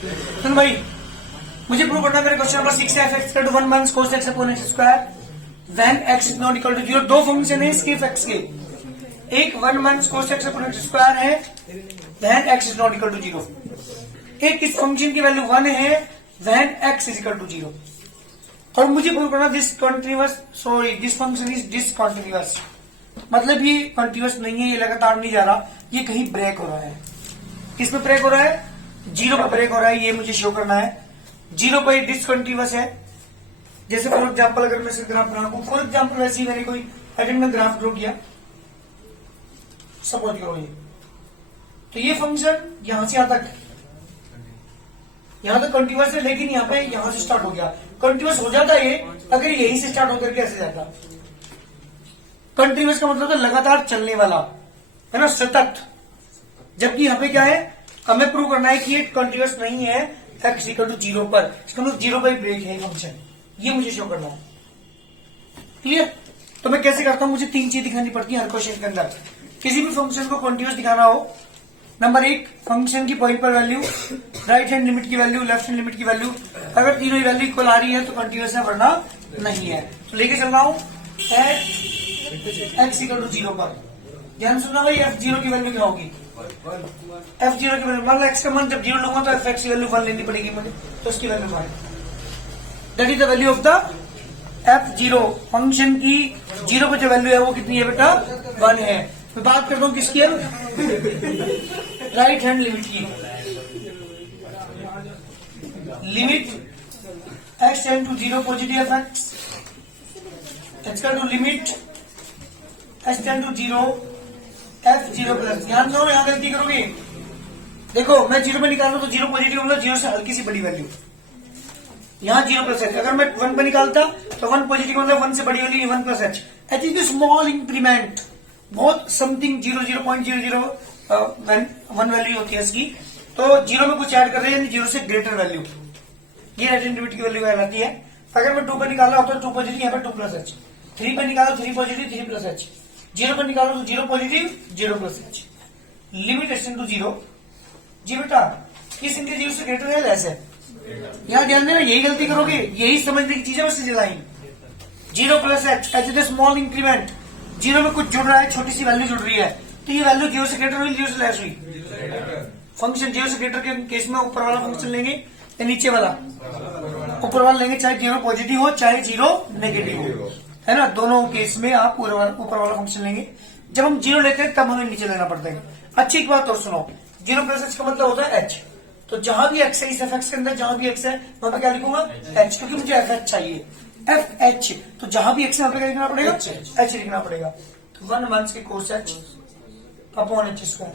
सुन भाई, मुझे प्रूव करना है मेरे क्वेश्चन नंबर 6 है f equal to 1 minus cos x upon x square when x is not equal to 0। दो फंक्शन है इसके f के, एक 1 minus cos x upon x square है when x is not equal to 0, एक इस function की वैल्यू 1 है when x is equal to 0। और मुझे प्रूव करना दिस फंक्शन इज डिसकंटीन्यूअस, मतलब ये कंटीन्यूअस नहीं है, ये लगातार नहीं जा रहा, ये कहीं ब्रेक हो रहा है। किस पे ब्रेक हो रहा है? 0 पे ब्रेक हो रहा है, ये मुझे शो करना है। 0 पे डिसकंटीन्यूअस है। जैसे फॉर एग्जाम्पल अगर मैं ग्राफ बनाऊं, फॉर एग्जाम्पल वैसे ही मैंने कोई में ग्राफ ड्रॉ किया, सपोज करो ये, तो ये फंक्शन यहां से यहां तक कंटीन्यूअस है, लेकिन यहाँ पे यहां से स्टार्ट हो गया। कंटीन्यूअस हो जाता है ये अगर यहीं से स्टार्ट होकर के ऐसे जाता। कंटीन्यूअस का मतलब है लगातार चलने वाला, है ना, सतत। जबकि यहाँ पे क्या है, हमें प्रूव करना है कि ये कंटीन्यूअस नहीं है x इक्वल टू 0 पर, इसका मतलब 0 पर ब्रेक है फंक्शन, ये मुझे शो करना है। क्लियर? तो मैं कैसे करता हूं, मुझे 3 चीज दिखानी पड़ती है हर क्वेश्चन के अंदर। किसी भी फंक्शन को कंटीन्यूअस दिखाना हो, नंबर 1 फंक्शन की पॉइंट पर वैल्यू, राइट हैंड लिमिट की वैल्यू, लेफ्ट हैंड लिमिट की वैल्यू, अगर तीनों ही वैल्यू इक्वल आ रही है तो कंटीन्यूअस है, वरना नहीं है। तो लेके चल रहा हूं x इक्वल टू 0 पर। ध्यान सुनना भाई, f0 की वैल्यू क्या होगी? f0 की वैल्यू, मान लो x का मान जब 0 लूंगा तो f(x) की वैल्यू 1 लेनी पड़ेगी मुझे, तो उसकी value 1। That is the value of the f0। Function की 0 पर जो वैल्यू है वो कितनी है बेटा? 1 है। मैं बात करता हूं किसकी है? राइट हैंड लिमिट की। Limit x tend to 0 positive f(x) equal to limit x tend to 0 f0 plus. ध्यान दो, यहां गलती करोगे। देखो मैं 0 पे निकाल रहा हूं तो 0 पॉजिटिव मतलब 0 से हल्की सी बड़ी वैल्यू, यहाँ 0 प्लस h। अगर मैं 1 पे निकालता तो 1 पॉजिटिव मतलब 1 से बड़ी वाली 1 plus h। h is the small increment, बहुत समथिंग 0.00.1 वैल्यू होती है इसकी। तो 0 में कुछ ऐड कर रहे हैं, 0 से ग्रेटर वैल्यू, ये राइट हैंड लिमिट की वैल्यू कहलाती है। अगर मैं 2 पे निकाल रहा होता तो 2 पॉजिटिव, यहाँ पे 2 प्लस h। 3 पे निकालो 3 पॉजिटिव 3 प्लस h। 0 पे निकालो तो 0 positive 0 plus h। Limit x to 0। जी बेटा, किस इनके 0 से ग्रेटर है लेस है? यहाँ ध्यान देना, यही गलती करोगे, यही समझने की चीज है बस design. 0 plus h is the small increment, 0 में कुछ जुड़ रहा है, छोटी सी वैल्यू जुड़ रही है, तो ये वैल्यू 0 से ग्रेटर हुई 0 से लेस हुई। फंक्शन 0 से ग्रेटर के केस में ऊपर वाला फंक्शन लेंगे या नीचे वाला? ऊपर वाला लेंगे, चाहे 0 पॉजिटिव हो चाहे 0 नेगेटिव हो, है ना। दोनों केस में आप ऊपर वाला फंक्शन लेंगे। जब हम 0 लेते हैं तब हमें नीचे लेना पड़ता है। अच्छी एक बात और सुनो, 0 प्लस h का मतलब होता है h। तो जहां भी x है इस f(x) के अंदर, जहां भी x है वहां पे क्या लिखूंगा? h, क्योंकि मुझे f(h) चाहिए। f(h) तो जहां भी x है वहां पे क्या लिखना पड़ेगा? h लिखना पड़ेगा। तो 1 मंथ के cos h upon h square.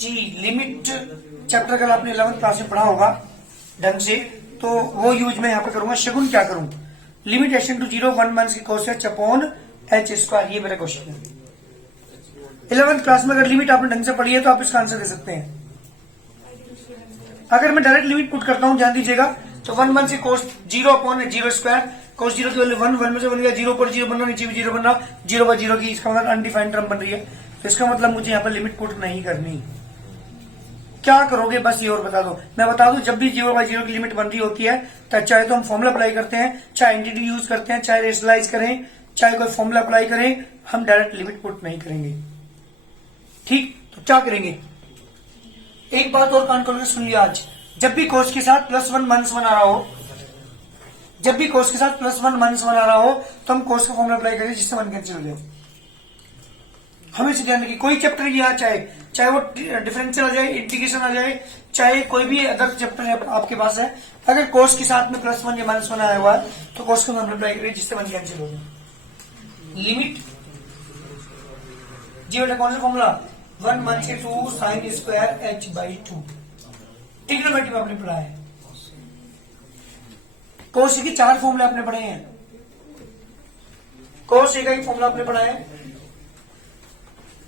जी लिमिट चैप्टर अगर आपने 11th क्लास में पढ़ा होगा ढंग से, तो वो यूज मैं यहाँ पे करूंगा। शगुन क्या करूं? लिमिट h टू 0 1 मंथ के cos h upon h square, ये मेरा क्वेश्चन है। 11th क्लास में अगर लिमिट आपने ढंग से पढ़ी है तो आप इसका आंसर दे सकते हैं। अगर मैं डायरेक्ट लिमिट पुट करता हूं, ध्यान दीजिएगा, तो 1 मंथ से cos 0 अपॉन 0 स्क्वायर, cos 0 की वैल्यू 1 में से बन गया 0 पर 0 बन रहा, नीचे भी 0 बन रहा, 0 पर 0 की, इसका मतलब अनडिफाइंड टर्म बन रही है। तो इसका मतलब मुझे यहाँ पर लिमिट पुट नहीं करनी। क्या करोगे बस ये और बता दो। मैं बता दूं, जब भी 0 बाई 0 की लिमिट बन रही होती है तो चाहे तो हम फॉर्मुला अप्लाई करते हैं, चाहे एंटिटी यूज करते हैं, चाहे रेशनलाइज करें, चाहे कोई फॉर्मुला अप्लाई करें, हम डायरेक्ट लिमिट पुट नहीं करेंगे। ठीक, तो क्या करेंगे? एक बात और कान खोल के सुन लिया, आज जब भी कोस के साथ +1 माइनस 1 आ रहा हो, जब भी कोस के साथ +1 माइनस 1 आ रहा हो तो हम कोस का फॉर्मुला अप्लाई करेंगे जिससे 1 कैंसिल हो जाए। हमें ध्यान रखिए, कोई चैप्टर यहाँ चाहे वो डिफरेंशियल आ जाए, इंटीग्रेशन आ जाए, चाहे कोई भी अदर चैप्टर आपके पास है, अगर कोस के साथ में +1 या -1 आया हुआ है तो कोस का फॉर्मुला अप्लाई करिए जिससे 1 कैंसिल हो जाए। लिमिट जी बेटा, कौन सा फॉर्मुला? 1 मंथ से 2 साइन स्क्वायर h/2। ट्रिग्नोमेट्री में आपने पढ़ा है। कोस के 4 फॉर्मूले आपने पढ़े हैं। कोस ए का ही फॉर्मूला आपने पढ़ा है,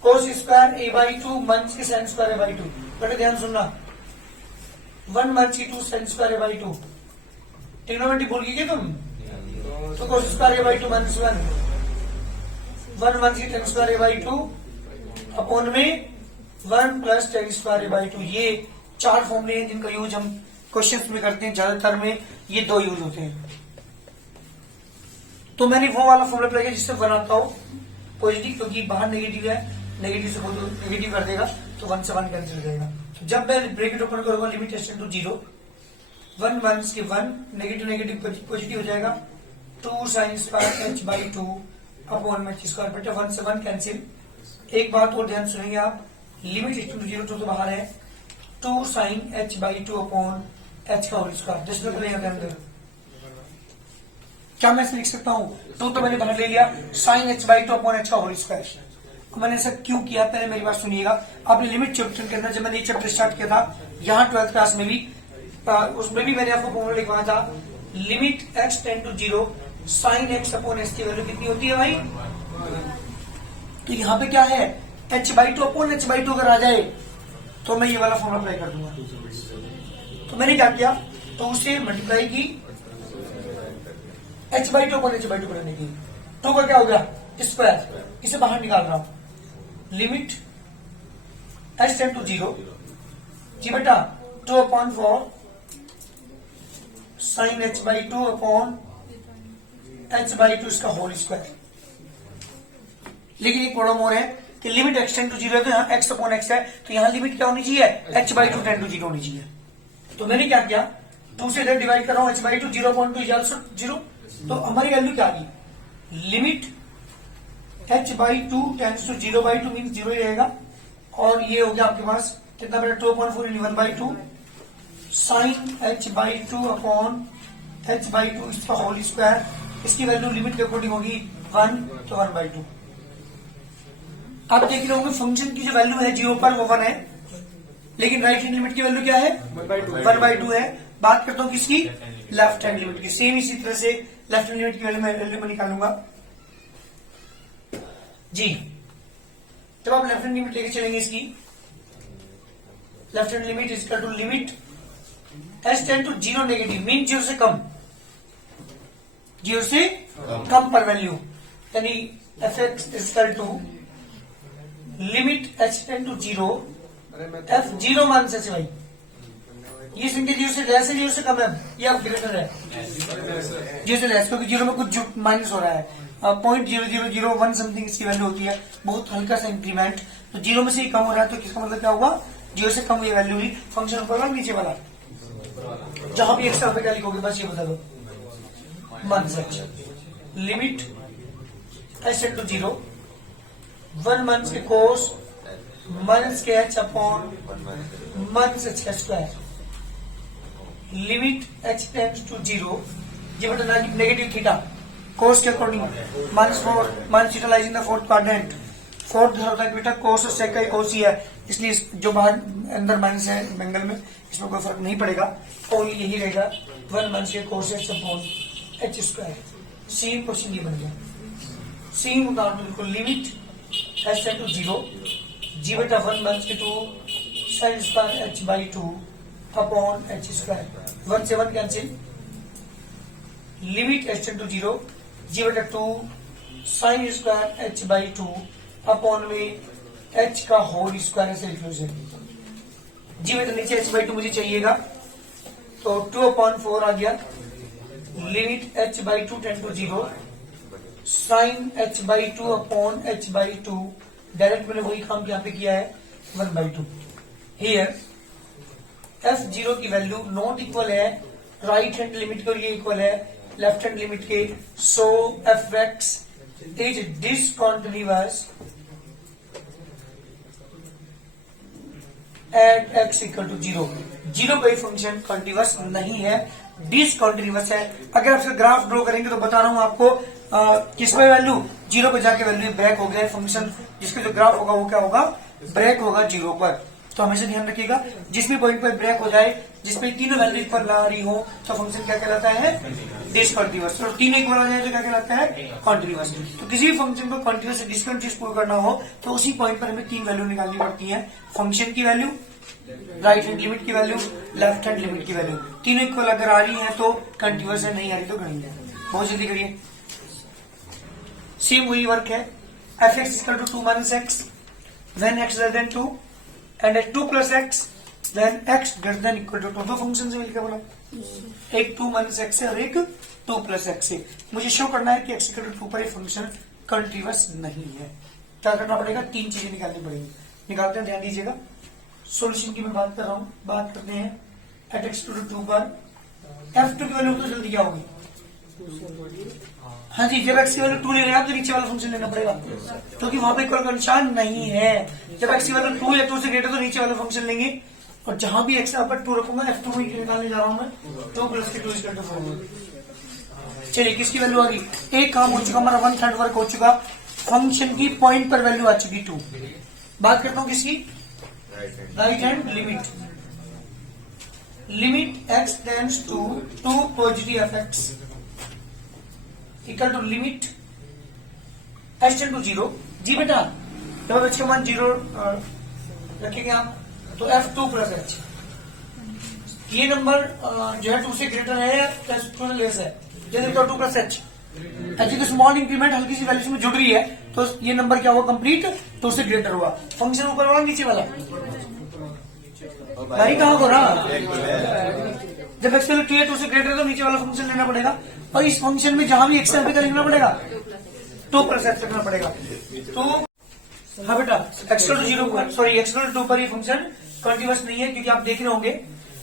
कोस स्क्वायर a/2 मंथ के साइन स्क्वायर a/2। बेटा ध्यान सुनना, 1 मंथ की 2 साइन स्क्वायर a/2। ट्रिग्नोमेट्री भूल गई तुम? तो कोस स्क्वायर a/2 -1, 1 मंथ की tan स्क्वायर a/2 अपॉन में 1 प्लस tan स्क्वायर a/2। ये चार फॉर्मूले हैं जिनका यूज हम क्वेश्चंस में करते हैं, ज्यादातर में ये दो यूज होते हैं। तो मैंने वो वाला फॉर्मूला अप्लाई किया जिससे वन आता हो पॉजिटिव, क्योंकि बाहर नेगेटिव है, नेगेटिव से नेगेटिव कर देगा तो 1 से 1 कैंसिल हो जाएगा। तो जब मैं ब्रैकेट ओपन करूंगा लिमिट टेंडेंस टू 0, 1 1 के 1 नेगेटिव नेगेटिव पॉजिटिव हो जाएगा, 2 sin square h by 2 upon h square, बेटा 1 से 1 कैंसिल। एक बात और ध्यान सुनेंगे आप, लिमिट टेंडेंस टू 0 तो बाहर है, 2 sin h by 2 upon h का होल स्क्वायर, डिस्प्ले करेगा के अंदर। क्या मैं लिख सकता हूं, 2 तो मैंने बाहर ले लिया, sin h by 2 upon h का होल स्क्वायर। मैंने ऐसा क्यों किया, पहले मेरी बात सुनिएगा। आपने लिमिट चैप्टर के अंदर जब मैंने ये चैप्टर स्टार्ट किया था, यहाँ 12th क्लास में भी, उसमें भी मैंने आपको फॉर्मूला लिखवाया था, limit x tend to 0 sin x upon h की वैल्यू कितनी होती है भाई। तो यहाँ पे क्या है, h by 2 upon h by 2 अगर आ जाए तो मैं ये वाला फॉर्मूला अप्लाई कर दूंगा। तो मैंने क्या किया, तो उसे मल्टीप्लाई की h by 2 upon h by 2 करने की, 2 का क्या हो गया स्क्वायर, इसे बाहर निकाल रहा हूं, लिमिट h टेंड टू 0 जी बेटा 2 upon 4 sine h by 2 upon h by 2 इसका होल स्क्वायर। लेकिन एक प्रॉब्लम और है कि लिमिट x टेंड टू 0 है तो यहाँ x अपॉन x है, तो यहाँ लिमिट क्या होनी चाहिए, h बाई 2 टेंड टू 0 होनी चाहिए। तो मैंने क्या किया, 2 से इधर डिवाइड कर रहा हूं, h by 2 0 upon 2 is also 0। तो हमारी वैल्यू क्या आ गई, limit h by 2 tends to 0 by 2 mean 0 ही रहेगा, और ये हो गया आपके पास कितना बेटा 2/4 इन 1 by 2 sine h by 2 upon h by 2 इसका होल स्क्वायर। इसकी वैल्यू लिमिट के अकॉर्डिंग होगी 1, तो 1 बाई 2। आप देख रहे होंगे फंक्शन की जो वैल्यू है 0 पर वो 1 है, लेकिन राइट हैंड लिमिट की वैल्यू क्या है 1 बाई 2 है। बात करता हूं किसकी, लेफ्ट हैंड लिमिट की। सेम इसी तरह से लेफ्ट हैंड लिमिट की वैल्यू मैं निकालूंगा जी। जब आप लेफ्ट हैंड लिमिट लेके चलेंगे इसकी, left hand limit is equal to limit h tend to 0 negative mean 0 से कम, 0 से कम पर वैल्यू, यानी f(x) is equal to limit h tend to 0 f 0 मान से भाई, ये संख्या 0 से लेस है 0 से कम है, ये आप ग्रेटर है 0 से लेस, क्योंकि 0 में कुछ माइनस हो रहा है, 0.0001 समथिंग इसकी वैल्यू होती है, बहुत हल्का सा इंक्रीमेंट। तो 0 में से ही कम हो रहा है, तो किसका मतलब क्या होगा, 0 से कम ये वैल्यू हुई। फंक्शन ऊपर वाला नीचे वाला, जहां भी एक्स्ट्रा क्या लिखोगे बस ये बता दो, मान से लिमिट h टेंड टू 0 1 मंथ के कोस मंथ के h अपॉन मंथ h का square, limit h tend to 0 जी बेटा नेगेटिव थीटा कोस के according -4 minus theta lies in the fourth quadrant. Fourth होता है बेटा कोस और सेक का कोस ही है, इसलिए जो बाहर अंदर माइनस है एंगल में इसमें कोई फर्क नहीं पड़ेगा, ओनली यही रहेगा 1 मंथ के कोस h upon h square. Same question ये बन गया, सेम उदाहरण बिल्कुल, लिमिट h टेंड टू 0 जी बेटा 1 मंथ के 2 sine square h by 2 upon h square, 1 से 1 cancel, limit h tend to 0 जी बेटा 2 sine square h by 2 upon में h का होल स्क्वायर ऐसे लिख लो जी बेटा, नीचे h बाई 2 मुझे चाहिएगा, तो 2/4 आ गया, limit h by 2 tend to 0 sine h by 2 upon h by 2, direct मैंने वही काम यहाँ पे किया है 1 बाई 2। हियर f0 की वैल्यू नॉट इक्वल है राइट हैंड लिमिट के, और ये इक्वल है लेफ्ट हैंड लिमिट के, so f(x) is discontinuous at x equal to 0। 0 कोई फंक्शन कंटिन्यूअस नहीं है, डिसकंटिन्यूअस है। अगर आप इसका ग्राफ ड्रॉ करेंगे तो बता रहा हूं आपको, किसमें वैल्यू 0 पे जाके वैल्यू ब्रेक हो गया फंक्शन, जिसका जो ग्राफ होगा वो क्या होगा, ब्रेक होगा 0 पर। तो हमेशा ध्यान रखिएगा, जिस भी पॉइंट पर ब्रेक हो जाए, जिसमें तीनों वैल्यू इक्वल आ रही हो, तो फंक्शन क्या कहलाता है, डिसकंटिन्यूअस। तो तीनों इक्वल आ जाए तो क्या कहलाता है, कंटिन्यूअस। तो किसी भी फंक्शन को कंटिन्यूअस से डिसकंटिन्यूअस प्रूव करना हो तो उसी पॉइंट पर हमें 3 वैल्यू निकालनी पड़ती है, फंक्शन की वैल्यू, राइट हैंड लिमिट की वैल्यू, लेफ्ट हैंड लिमिट की वैल्यू। तीनों इक्वल अगर आ रही है तो कंटिन्यूअस है, नहीं आ रही तो नहीं है। बहुत जल्दी करिए, सेम वही वर्क है, f(x) equal to 2 - x when x less than 2 and at 2 plus x then x greater than equal to 2। दो फंक्शन से मिलकर बना, एक 2 माइनस एक्स है और एक 2 प्लस एक्स है। मुझे शो करना है कि x इक्वल टू 2 पर ये फंक्शन कंटीन्यूअस नहीं है। क्या करना पड़ेगा, तीन चीजें निकालनी पड़ेगी। निकालते हैं, ध्यान दीजिएगा। सॉल्यूशन की मैं बात कर रहा हूं, बात करते हैं एट एक्स टू 2 पर f2 की वैल्यू तो जल्दी क्या होगी, हाँ जी, जब x की वैल्यू 2 ले रहे हैं तो नीचे वाला फंक्शन लेना पड़ेगा, क्योंकि वहां पे इक्वल का निशान नहीं है। जब x की वैल्यू 2 या 2 से ग्रेटर तो नीचे वाला फंक्शन लेंगे, और जहां भी x यहाँ पर 2 रखूंगा f2 में निकालने जा रहा हूं मैं, 2 प्लस के 2 इक्वल टू 4। चलिए, किसकी वैल्यू आ गई, एक काम हो चुका हमारा, 1/3 वर्क हो चुका। फंक्शन की पॉइंट पर वैल्यू आ चुकी 2। बात करता हूं किसकी, right hand limit. Limit x tends to 2 positive F X equal to limit h tend to 0। जी बेटा, जब h का मान 0 रखेंगे आप तो f2 प्लस h, ये नंबर जो है 2 से ग्रेटर है या 2 से लेस है, जैसे तो 2 प्लस h की स्मॉल इंक्रीमेंट हल्की सी वैल्यू में जुड़ रही है, तो ये नंबर क्या हुआ, कंप्लीट 2 से ग्रेटर हुआ। फंक्शन ऊपर वाला नीचे वाला भाई कहाँ हो रहा, जब x वैल्यू 2 है 2 से ग्रेटर तो नीचे वाला फंक्शन लेना पड़ेगा, और इस फंक्शन में जहां भी x है लिखना पड़ेगा 2 प्लस h लिखना पड़ेगा। तो हाँ बेटा, x टू 0 पर, सॉरी x टू 2 पर ये फंक्शन कंटीन्यूअस नहीं है, क्योंकि आप देख रहे होंगे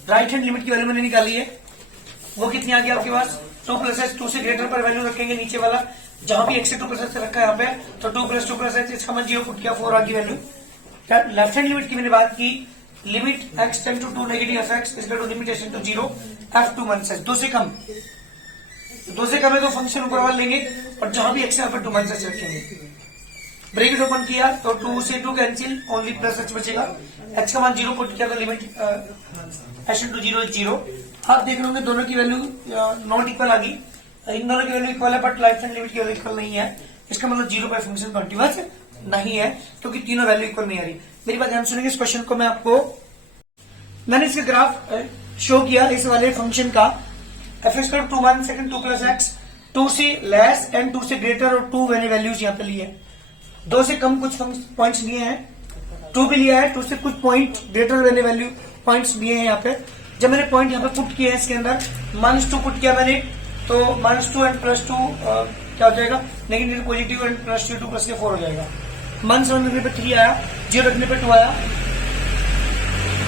राइट हैंड लिमिट की वैल्यू मैंने निकाली है, वो कितनी आ गई आपके पास, 2 प्लस h। 2 से ग्रेटर पर वैल्यू रखेंगे नीचे वाला, जहां भी x से 2 प्लस h रखा है यहाँ पे, तो 2 प्लस h, इसका मान 0 फुट किया, 4 आ गई वैल्यू। लेफ्ट हैंड लिमिट की मैंने बात की, limit x tend to 2 negative F X equal to limit h to 0 f2 minus h। 2 से कम, 2 से कम है तो फंक्शन ऊपर वाला लेंगे, और जहां भी x है 2 माइनस h रखेंगे। ब्रैकेट ओपन किया तो 2 से 2 कैंसिल, ओनली प्लस h बचेगा। x का मान 0 पुट किया तो लिमिट h टू 0 0। आप देख रहे होंगे दोनों की वैल्यू नॉट इक्वल आ गई, इन दोनों की वैल्यू इक्वल है, बट लेफ्ट हैंड लिमिट की वैल्यू इक्वल नहीं है। इसका मतलब 0 पर फंक्शन कंटीन्यूअस नहीं है, क्योंकि तीनों वैल्यू इक्वल नहीं आ रही। मेरी बात ध्यान सुनेंगे, इस क्वेश्चन को मैंने इसका ग्राफ शो किया इस वाले फंक्शन का, F x 2 1 second 2 plus x, 2 से लेस एंड 2 से ग्रेटर, और 2 मैंने वैल्यूज यहाँ पे लिए हैं। 2 से कम कुछ पॉइंट्स लिए हैं, 2 भी लिया है, 2 से कुछ पॉइंट ग्रेटर मैंने वैल्यू पॉइंट्स लिए हैं यहाँ पे। जब मैंने पॉइंट यहाँ पे पुट किए हैं इसके अंदर, -2 पुट किया मैंने, तो -2 एंड +2 क्या हो जाएगा, नेगेटिव पॉजिटिव, एंड +2 2 प्लस के 4 हो जाएगा। -1 रखने पे 3 आया, 0 रखने पे 2 आया,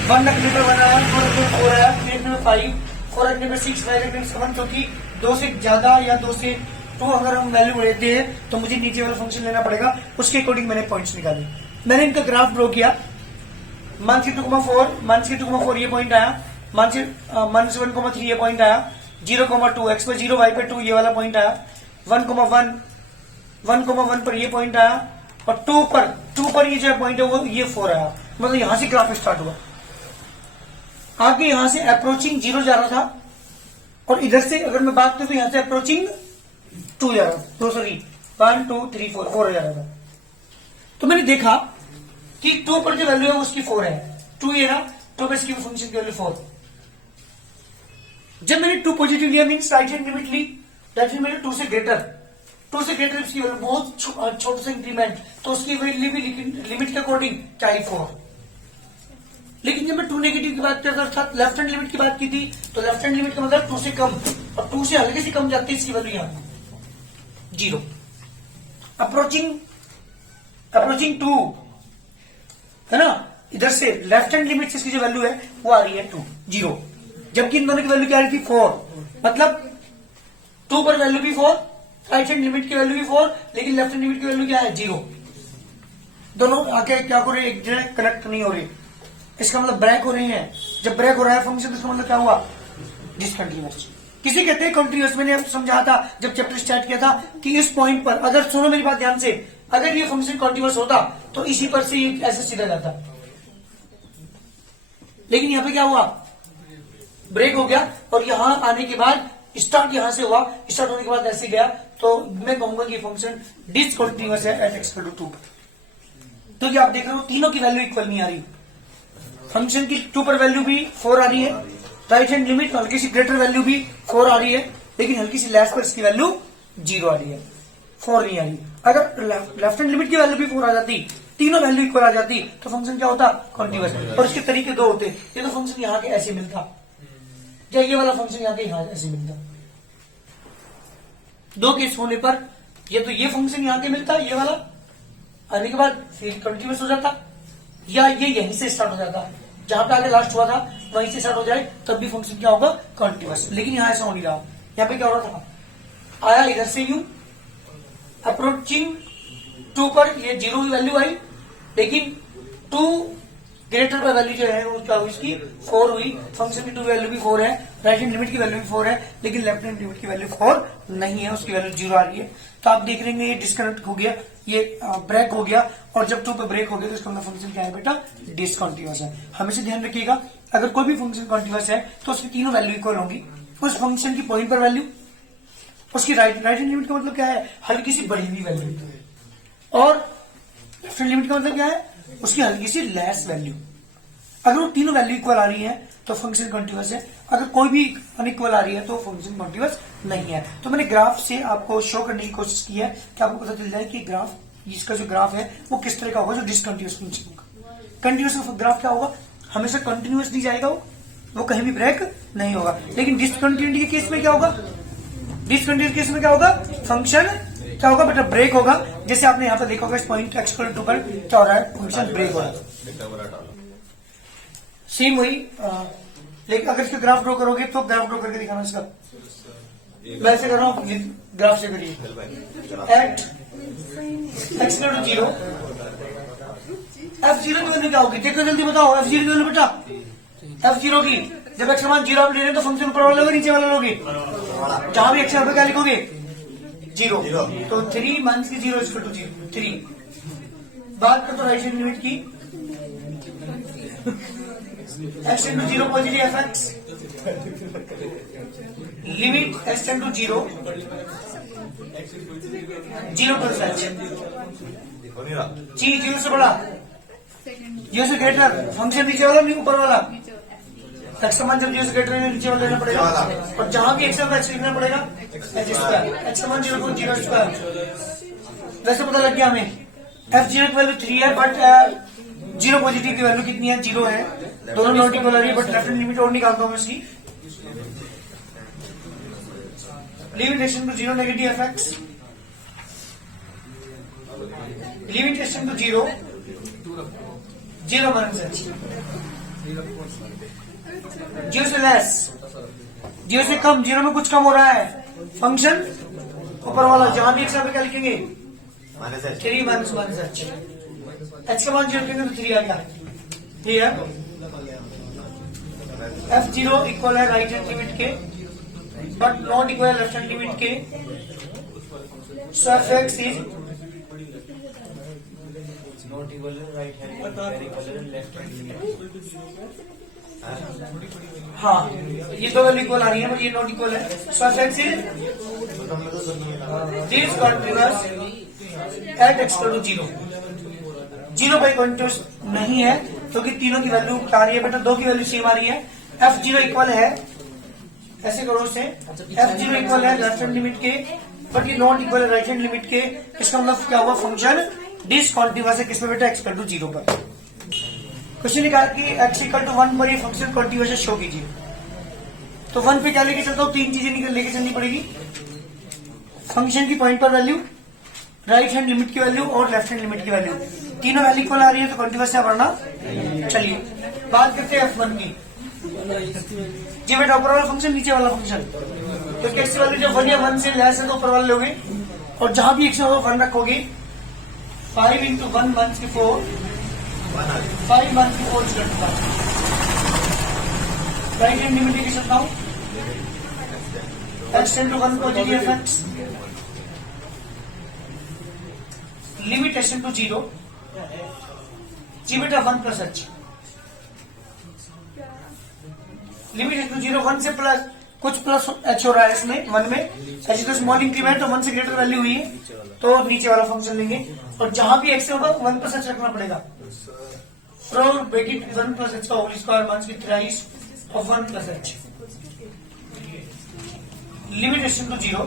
1 रखने पे 1 आया, 2 रखने पे 4 आया, 3 रखने पे 5, 4 रखने पे 6, 5 रखने पे 7, क्योंकि 2 से ज्यादा या 2 से 2 अगर हम वैल्यू लेते हैं तो मुझे नीचे वाला फंक्शन लेना पड़ेगा, उसके अकॉर्डिंग मैंने पॉइंट्स निकाले। मैंने इनका ग्राफ ड्रॉ किया, -2,4 ये पॉइंट आया, -1,3 ये पॉइंट आया, 0,2 x पर 0 y पे 2 ये वाला पॉइंट आया, 1,1 पर ये पॉइंट आया, और 2 पर ये जो पॉइंट है वो ये 4 आया। मतलब यहां से ग्राफ स्टार्ट हुआ, आगे यहां से अप्रोचिंग 0 जा रहा था, और इधर से अगर मैं बात करूं तो यहां से अप्रोचिंग 2 जा रहा था, सॉरी 1 2 3 4 जा रहा था। तो मैंने देखा कि 2 पर जो वैल्यू है उसकी 4 है, 2 ये रहा, 2 पर इसकी फंक्शन की वैल्यू 4। जब मैंने 2 पॉजिटिव लिया मीन्स राइट हैंड लिमिट ली, दैट मीन मैंने 2 से ग्रेटर उसकी वैल्यू बहुत छोटा सा इंक्रीमेंट, तो उसकी वैल्यू भी लिमिट के अकॉर्डिंग क्या है 4। लेकिन जब मैं 2 नेगेटिव की बात करता था, लेफ्ट हैंड लिमिट की बात की थी, तो लेफ्ट हैंड लिमिट का मतलब 2 से कम, और 2 से हल्के से कम जाती है इसकी वैल्यू यहाँ 0। अप्रोचिंग 2 है ना, इधर से लेफ्ट हैंड लिमिट से इसकी जो वैल्यू है वो आ रही है 2 0, जबकि इन दोनों की वैल्यू क्या आ रही थी 4। मतलब 2 पर वैल्यू भी 4, राइट हैंड लिमिट की वैल्यू भी 4, लेकिन लेफ्ट हैंड लिमिट की वैल्यू क्या है 0। दोनों आके क्या कर रहे, एक जगह कनेक्ट नहीं हो रही, इसका मतलब ब्रेक हो रही है। जब ब्रेक हो रहा है फंक्शन, इसका मतलब क्या हुआ, डिसकंटिन्यूअस। किसी कहते हैं कंटिन्यूअस। मैंने समझा था जब चैप्टर स्टार्ट किया था कि इस पॉइंट पर, अगर सुनो मेरी बात ध्यान से, अगर ये फंक्शन कंटिन्यूअस होता तो इसी पर से ऐसे सीधा जाता, लेकिन यहाँ पे क्या हुआ, ब्रेक हो गया, और यहां आने के बाद स्टार्ट यहां से हुआ, स्टार्ट होने के बाद ऐसे गया, तो मैं कहूंगा कि फंक्शन डिसकंटिन्यूअस है एट x = 2। तो ये आप देख रहे हो तीनों की वैल्यू इक्वल नहीं आ रही। फंक्शन की 2 पर वैल्यू भी 4 आ रही है, राइट हैंड लिमिट हल्की सी ग्रेटर वैल्यू भी 4 आ रही है, लेकिन हल्की सी लेस पर इसकी वैल्यू 0 आ रही है, 4 नहीं आ रही। अगर लेफ्ट हैंड लिमिट की वैल्यू भी 4 आ जाती तीनों वैल्यू इक्वल आ जाती तो फंक्शन क्या होता, कॉन्टिन्यूअस। और इसके तरीके दो होते, ये तो फंक्शन यहाँ के ऐसे मिलता, या ये वाला फंक्शन यहाँ के यहाँ ऐसे मिलता। दो केस होने पर ये तो ये फंक्शन यहाँ के मिलता, ये वाला आने के बाद फिर कंटिन्यूअस हो जाता, या ये यहीं से स्टार्ट हो जाता, जहां पे आगे लास्ट हुआ था वहीं से स्टार्ट हो जाए तब भी फंक्शन क्या होगा, कंटिन्यूअस। लेकिन यहाँ ऐसा हो नहीं रहा, यहाँ पे क्या हो रहा था, आया इधर से यूं अप्रोचिंग 2 पर ये 0 की वैल्यू आई, लेकिन 2 ग्रेटर पर वैल्यू जो है वो क्या हुई, इसकी 4 हुई। फंक्शन की 2 वैल्यू भी 4 है, राइट हैंड लिमिट की वैल्यू भी 4 है, लेकिन लेफ्ट हैंड लिमिट की वैल्यू 4 नहीं है, उसकी वैल्यू 0 आ रही है। तो आप देख रहे हैं ये डिस्कनेक्ट हो गया, ये ब्रेक हो गया, और जब 2 पे ब्रेक हो गया तो इसका मतलब फंक्शन क्या है बेटा, डिसकंटिन्यूअस है। हमेशा ध्यान रखिएगा, अगर कोई भी फंक्शन कॉन्टिन्यूअस है तो उसकी तीनों वैल्यू इक्वल होंगी। उस फंक्शन की पॉइंट पर वैल्यू, उसकी राइट हैंड लिमिट का मतलब क्या है, हल्की सी बढ़ी हुई वैल्यू, और लेफ्ट हैंड लिमिट का मतलब क्या है, उसकी हल्की सी लेस वैल्यू। अगर वो तीनों वैल्यू इक्वल आ रही है तो फंक्शन कंटिन्यूअस है, अगर कोई भी अनइक्वल आ रही है तो फंक्शन कंटिन्यूअस नहीं है। तो मैंने ग्राफ से आपको शो करने की कोशिश की है कि आपको पता चल जाए कि ग्राफ, इसका जो ग्राफ है वो किस तरह का होगा, जो डिसकंटिन्यूअस फंक्शन होगा। कंटिन्यूअस ग्राफ क्या होगा, हमेशा कंटिन्यूअस दी जाएगा, वो कहीं भी ब्रेक नहीं होगा। लेकिन डिसकंटिन्यूटी के केस में क्या होगा, डिसकंटिन्यूटी केस में क्या होगा, फंक्शन क्या होगा बेटा, ब्रेक होगा। जैसे आपने यहाँ पर देखा होगा इस पॉइंट x2 पर क्या हो रहा है, फंक्शन ब्रेक हो रहा है। सेम वही, लेकिन अगर इसका ग्राफ ड्रॉ करोगे तो ग्राफ ड्रॉ करके दिखाना इसका, मैं ऐसे कर रहा हूँ, ग्राफ से करिए। एट x0 f0 की वैल्यू क्या होगी, देखो जल्दी बताओ, f0 की वैल्यू बेटा, f0 की जब x समान 0 आप ले रहे हैं तो फंक्शन ऊपर वाला लोगे नीचे वाला लोगे, जहां भी x क्या लिखोगे 0, तो 3 माइनस की 0 इक्वल टू 3। बात कर तो राइट हैंड लिमिट की, x tend to 0 positive F X, limit x tend to 0 plus h, जी 0 से बड़ा, 0 से ग्रेटर, फंक्शन नीचे वाला नहीं ऊपर वाला, x समान जब 0 से ग्रेटर है नीचे वाला लेना पड़ेगा, और जहां भी x है x लिखना पड़ेगा h स्क्वायर, x समान 0.0 स्क्वायर। वैसे पता लग गया हमें f0 की वैल्यू 3 है, बट 0 पॉजिटिव की वैल्यू कितनी है, 0 है, दोनों नॉट इक्वल आ रही है, बट लेफ्ट हैंड लिमिट और निकालता हूं मैं इसकी, limit x tend to 0 negative F X, limit x tend to 0 minus h, 0 से लेस, 0 से कम, 0 में कुछ कम हो रहा है, फंक्शन ऊपर वाला, जहां भी x पे क्या लिखेंगे 3 माइनस h, h का मान 0 लिखेंगे तो 3 आ गया, क्लियर। f0 इक्वल है राइट हैंड लिमिट के, बट नॉट इक्वल है लेफ्ट हैंड लिमिट के, so F X is not equal है राइट हैंड इक्वल है लेफ्ट हैंड लिमिट। हाँ, ये दो वैल्यू इक्वल आ रही है, बट ये नॉट इक्वल है, so F X is this continuous at x to 0, 0 by continuous नहीं है क्योंकि तीनों की वैल्यू क्या आ रही है बेटा, 2 की वैल्यू सेम आ रही है। f0 इक्वल है, ऐसे करो से, f0 इक्वल है लेफ्ट हैंड लिमिट के, बट ये नॉट इक्वल है राइट हैंड लिमिट के। इसका मतलब क्या हुआ, फंक्शन डिसकंटिन्यूअस है, किसमें बेटा, x टू 0 पर। क्वेश्चन ने कहा कि x इक्वल टू 1 पर ये फंक्शन कॉन्टिन्यूअस है, शो कीजिए। तो 1 पे क्या लेके चलता हूँ, 3 चीजें लेके चलनी पड़ेगी, फंक्शन की पॉइंट पर वैल्यू, राइट हैंड लिमिट की वैल्यू और लेफ्ट हैंड लिमिट की वैल्यू, तीनों वैल्यू इक्वल आ रही है तो कंटिन्यूअस है, वरना चलिए बात करते हैं f1 की। जी बेटा, ऊपर वाला फंक्शन नीचे वाला फंक्शन, क्योंकि x की वैल्यू जब 1 या 1 से लेस है तो ऊपर वाले लोगे, और जहां भी x होगा 1 रखोगे। 5 इंटू 1 1 की 4, 5 1 की 4 करता हूँ, राइट हैंड लिमिट लेके चलता हूँ, x tend to 1 positive F X, limit x tend to 0, जी बेटा 1 plus h, limit x to 0, 1 से प्लस कुछ प्लस h हो रहा है इसमें 1 में, h तो स्मॉल इंक्रीमेंट, तो 1 से ग्रेटर वैल्यू हुई है तो नीचे वाला फंक्शन लेंगे, और जहां भी x होगा 1 प्लस h रखना पड़ेगा, फ्रॉम ब्रैकेट 1 प्लस h का होल स्क्वायर माइनस की thrice of 1 plus h, limit x to 0,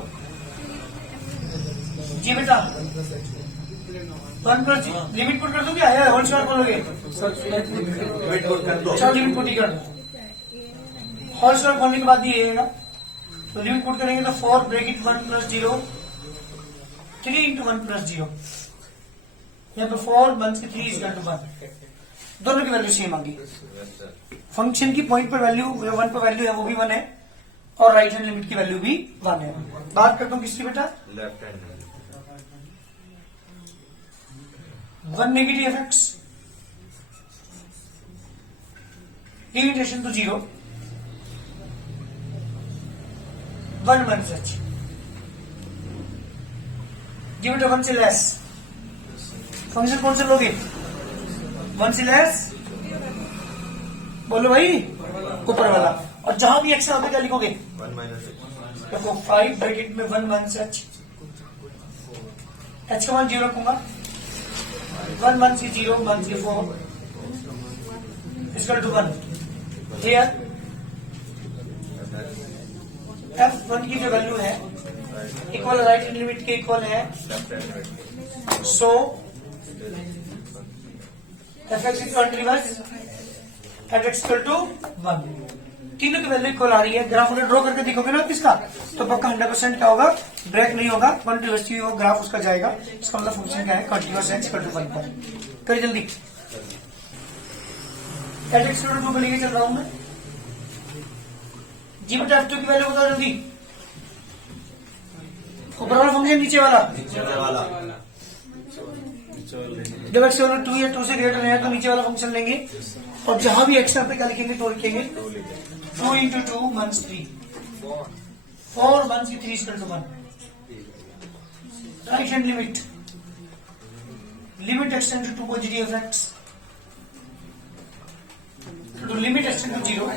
जी बेटा 1 प्लस लिमिट पुट कर दो क्या है, होल स्क्वायर बोलोगे? चलो लिमिट पुट ही कर दो। होल स्क्वायर खोलने के बाद ये आएगा, तो लिमिट पुट करेंगे तो 4 ब्रैकेट 1 प्लस 0 3 इंटू 1 प्लस 0, यहाँ पर 4 1 से 3 इज इक्वल टू 1। दोनों की वैल्यू सेम आ गई। फंक्शन की पॉइंट पर वैल्यू 1 पर वैल्यू है वो भी 1 है, और राइट हैंड लिमिट की वैल्यू भी 1 है। बात करता हूँ किसकी बेटा? Left hand 1 negative F X limitation to 0 1 1 such जी बेटा 1 से लेस फंक्शन कौन सा लोगे? 1 से लेस बोलो भाई, ऊपर वाला। और जहां भी एक्स होगा क्या लिखोगे? 1 माइनस देखो 5 ब्रैकेट में 1 1 से एच का मान 0 रखूंगा, 1 1 से 0 1 से 4 इक्वल टू 1। क्लियर? f1 की जो वैल्यू है इक्वल राइट हैंड लिमिट के इक्वल है, left hand so f(x) equal to reverse f(x) equal to 1। तीनों की वैल्यू इक्वल आ रही है। ग्राफ अगर ड्रॉ करके दिखोगे ना किसका, तो पक्का 100% क्या होगा? ब्रेक नहीं होगा, कंटिन्यूअसली वो ग्राफ उसका जाएगा। इसका मतलब फंक्शन क्या है? कंटिन्यूअस x इक्वल टू 1 पर। करिए जल्दी। f(x) इक्वल टू 2 पर लेके चल रहा हूं मैं जी बेटा। f2 की वैल्यू बताओ जल्दी। ऊपर वाला फंक्शन नीचे वाला? जब x इक्वल टू 2 या 2 से ग्रेटर है तो नीचे वाला फंक्शन लेंगे, और जहां भी x पे क्या लिखेंगे? 2 लिखेंगे। 2 इंटू 2 1 3 4 1 से 3 equal to 1। Right hand limit extend to 2 positive F X to limit extend to 0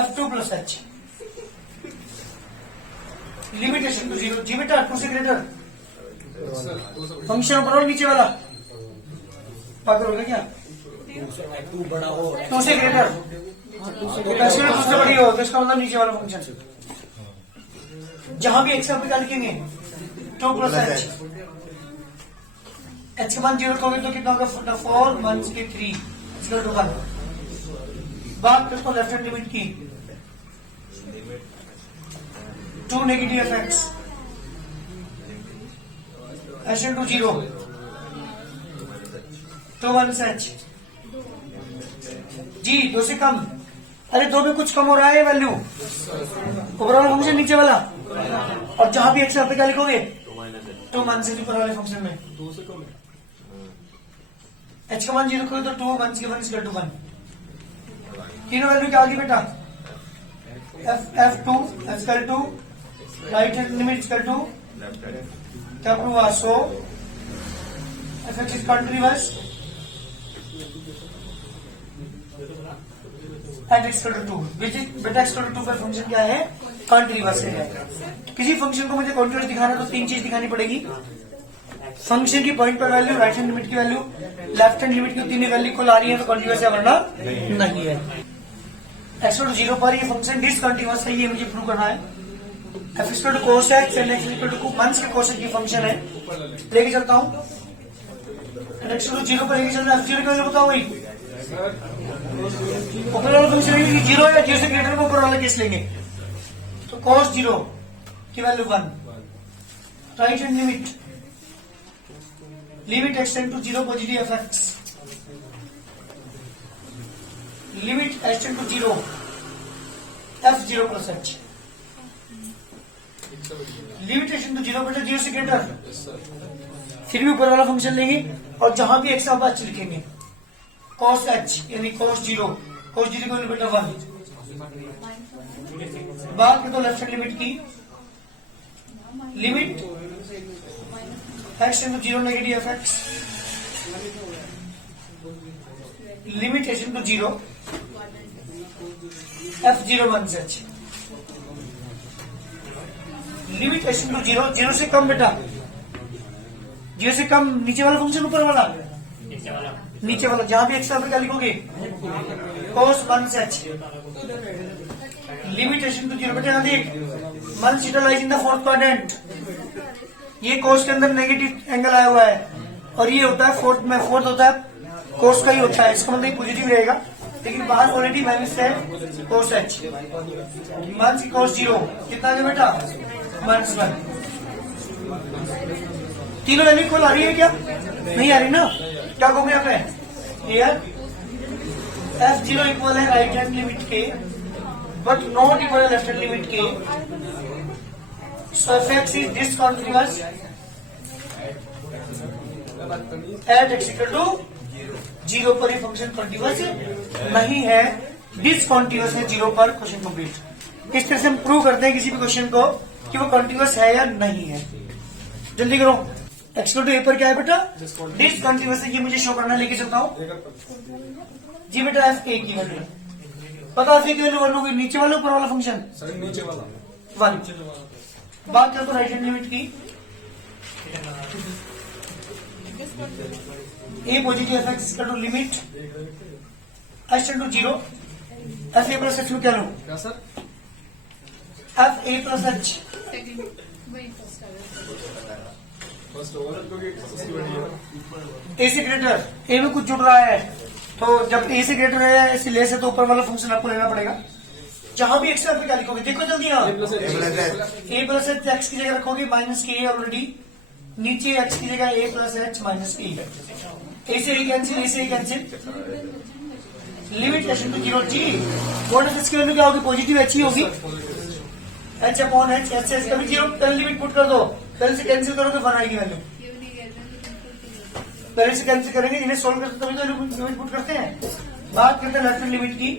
f2 plus h limit extend to 0 जी बेटा। 2 से ग्रेटर फंक्शन ऊपर और नीचे वाला पागल हो गया क्या? 2 से ग्रेटर दूसरे बड़ी हो तो इसका मतलब नीचे वाला फंक्शन। जहां भी एक्स पे क्या लिखेंगे? 2 प्लस h h का मान 0 रखोगे तो कितना होगा? 4 1 से 3 इक्वल टू 1। बात करते हैं लेफ्ट हैंड लिमिट की। 2 negative F x h into 0 2 1 से h जी 2 से कम। अरे 2 में कुछ कम हो रहा है वैल्यू, ऊपर वाला फंक्शन नीचे वाला, और जहां भी एक्स पे क्या लिखोगे? 2 1 से ऊपर वाले फंक्शन में 2 से कम h का मान 0 रखोगे तो 2 1 से 1 इक्वल टू 1। तीनों वैल्यू क्या होगी बेटा? f2 equal to right hand limit equal to क्या प्रूव हुआ? So f(x) is continuous at x equal to 2, which is बेटा x इक्वल टू 2 पर फंक्शन क्या है? कंटिन्यूअस है। किसी फंक्शन को मुझे कंटिन्यूअस दिखाना तो 3 चीज दिखानी पड़ेगी। फंक्शन की पॉइंट पर वैल्यू, राइट हैंड लिमिट की वैल्यू, लेफ्ट हैंड लिमिट की तीनों वैल्यू को ला रही है तो कंटिन्यूअस है, वरना नहीं है। x इक्वल टू 0 पर ये फंक्शन डिसकंटिन्यूअस है, ये मुझे प्रूव करना है। f equal to cos x and x equal to 1 के cos x की फंक्शन है। लेके चलता हूं x इक्वल टू 0 पर लेके चलता हूं। f0 की वैल्यू बताओ भाई। ऊपर वाला फंक्शन लेंगे कि 0 या 0 से ग्रेटर में ऊपर वाला केस लेंगे, तो cos 0 की value 1। Right hand limit extend to 0 positive F X limit extend to 0 f0 plus h limitation to 0 बेटा 0 से ग्रेटर, फिर भी ऊपर वाला फंक्शन लेंगे और जहां भी एक्स आप h लिखेंगे। cos h यानी cos 0 की वैल्यू बेटा 1। बात करते हो लेफ्ट हैंड लिमिट की। Limit x into 0 negative F X limit x into 0 f0 1 h limit x into 0 से कम बेटा, 0 से कम नीचे वाला फंक्शन ऊपर वाला नीचे वाला जहां भी एक्स क्या लिखोगे? cos 1 h limit x into 0 बेटा। यहां देख 1 lies in the fourth quadrant ये कोस के अंदर नेगेटिव एंगल आया हुआ है और ये होता है फोर्थ में, फोर्थ होता है कोस का ही होता है, इसका मतलब पॉजिटिव रहेगा, लेकिन बाहर ऑलरेडी माइनस है कोस एच, माइनस कोस 0 कितना आ गया बेटा -1। तीनों वैल्यू इक्वल आ रही है क्या? नहीं आ रही ना, क्या कहोगे यहाँ पे? हियर F0 इक्वल है राइट हैंड लिमिट के बट नॉट इक्वल है लेफ्ट हैंड लिमिट के, so Fx is discontinuous at x equal to 0 पर ये फंक्शन कंटीन्यूअस नहीं है, डिसकंटीन्यूअस है 0 पर। Question complete. इस तरह से हम प्रूव करते हैं किसी भी क्वेश्चन को कि वो कंटीन्यूअस है या नहीं है। जल्दी करो। x इक्वल टू a पर क्या है बेटा? डिसकंटीन्यूअस है, ये मुझे शो करना, लेके चलता हूँ जी बेटा। f a की वैल्यू पता, f की वैल्यू वन होगी, नीचे वाला ऊपर वाला फंक्शन? नीचे वाला 1। बात करते राइट हैंड लिमिट की। a positive f x equal to limit h to 0 f a plus h में क्या लूं? क्या sir? f a plus h first over उसकी बड़ी है। a से ग्रेटर, a में कुछ जुड़ रहा है तो जब a से ग्रेटर है ऐसे लेस है तो ऊपर वाला फंक्शन आपको लेना पड़ेगा। जहां भी x आप क्या लिखोगे? देखो जल्दी यहाँ, a प्लस h x की जगह रखोगे माइनस के ऑलरेडी, नीचे x की जगह a प्लस h माइनस के, a से a कैंसिल, a से a cancel, limit h to 0 जी। वॉट ऑफ इसकी वैल्यू क्या होगी? पॉजिटिव h ही होगी, h अपॉन h, h से कभी 0 पहले लिमिट पुट कर दो, पहले से कैंसिल करोगे 1 आएगी वैल्यू, पहले से कैंसिल करेंगे, इन्हें सोल्व करते तभी तो लिमिट पुट करते हैं। बात करते हैं लेफ्ट हैंड लिमिट की।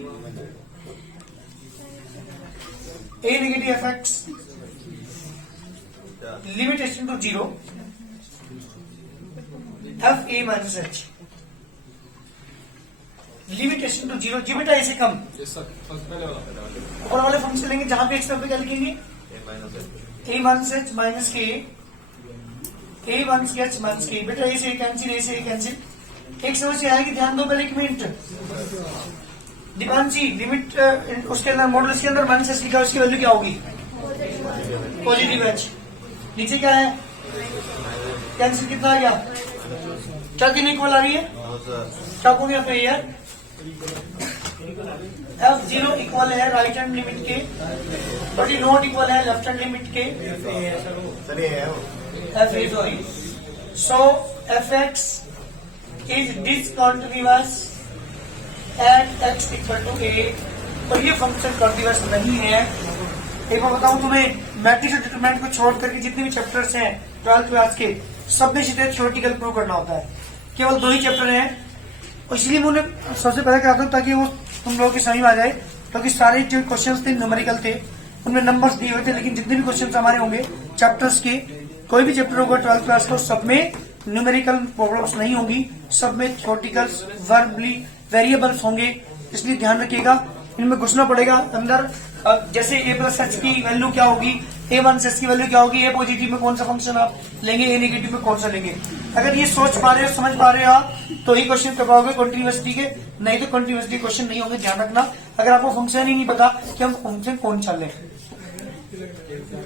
a negative F X limit h to 0 f a minus h limit h to 0 जी बेटा, ऐसे कम यस सर, फर्स्ट पहले वाला ऊपर वाले फंक्शन लेंगे जहां पे x पे क्या लिखेंगे? a माइनस h माइनस के, a माइनस के h माइनस के, बेटा a से a कैंसिल, a से a कैंसिल। एक समस्या आएगी, ध्यान दो पहले 1 मिनट। दीपांशी लिमिट उसके अंदर मॉडल के अंदर माइनस h लिखा, उसकी वैल्यू क्या होगी? Positive h। नीचे क्या है? कैंसिल कितना आ गया? क्या तीनों इक्वल आ रही है? क्या कहोगे यहाँ पे? यार F0 इक्वल है राइट हैंड लिमिट के बट ये नॉट इक्वल है लेफ्ट हैंड लिमिट के, F sorry, so Fx is discontinuous at x equal to a, और ये फंक्शन कंटीन्यूअस नहीं है। एक बार बताऊं तुम्हें, मैट्रिक्स और डिटरमिनेंट को छोड़ करके जितने भी चैप्टर्स हैं 12th क्लास के, सब में सीधे थ्योरेटिकल प्रूव करना होता है। केवल 2 ही चैप्टर हैं, और इसलिए मैंने सबसे पहले कराता हूँ ताकि वो तुम लोगों की समझ में आ जाए, क्योंकि सारे जो क्वेश्चंस थे न्यूमेरिकल थे, उनमें नंबर्स दिए हुए थे, लेकिन जितने भी क्वेश्चंस हमारे होंगे चैप्टर्स के, कोई भी चैप्टर होगा 12th क्लास को, सब में न्यूमेरिकल प्रॉब्लम्स नहीं होंगी, सब में थ्योरेटिकल्स वर्बली वेरिएबल्स होंगे, इसलिए ध्यान रखिएगा। इनमें घुसना पड़ेगा अंदर। जैसे a प्लस h की वैल्यू क्या होगी, a माइनस h की वैल्यू क्या होगी, a पॉजिटिव में कौन सा फंक्शन आप लेंगे, a नेगेटिव में कौन सा लेंगे। अगर ये सोच पा रहे हो, समझ पा रहे हो आप, तो ही क्वेश्चन कर पाओगे कंटिन्यूअसली के, नहीं तो कंटिन्यूअसली क्वेश्चन नहीं होंगे। ध्यान रखना, अगर आपको फंक्शन ही नहीं पता कि हम फंक्शन कौन सा लें।